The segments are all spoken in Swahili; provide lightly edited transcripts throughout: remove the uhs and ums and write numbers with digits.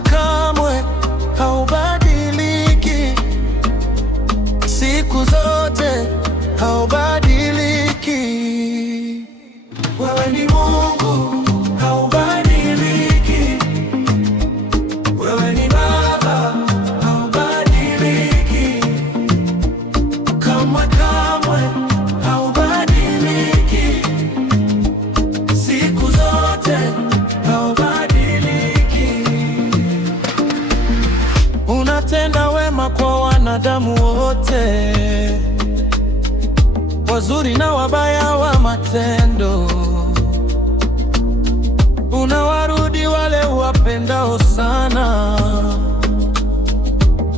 kamwe kamwe haubadiliki, siku zote haubadiliki. Wewe ni Mungu, haubadiliki. Wewe ni Baba, haubadiliki. Kamwe kamwe haubadiliki, siku zote haubadiliki. Unatenda wema kwa wanadamu wote, wazuri na wabaya wa matendo. Unawarudi wale uwapendao sana.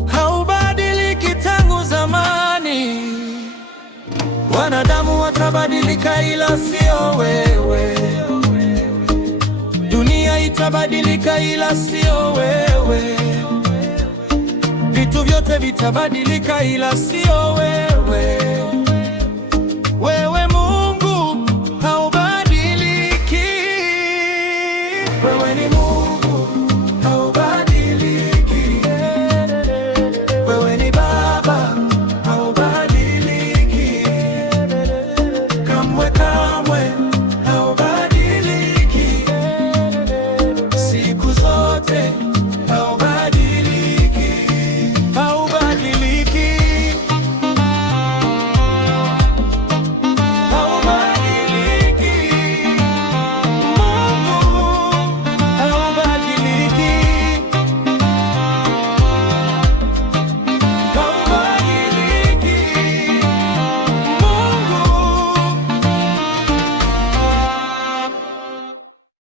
Haubadiliki tangu zamani. Wanadamu watabadilika ila sio wewe. Dunia itabadilika ila sio wewe. Vitu vyote vitabadilika ila sio wewe. Wewe Mungu haubadiliki. Wewe ni Mungu.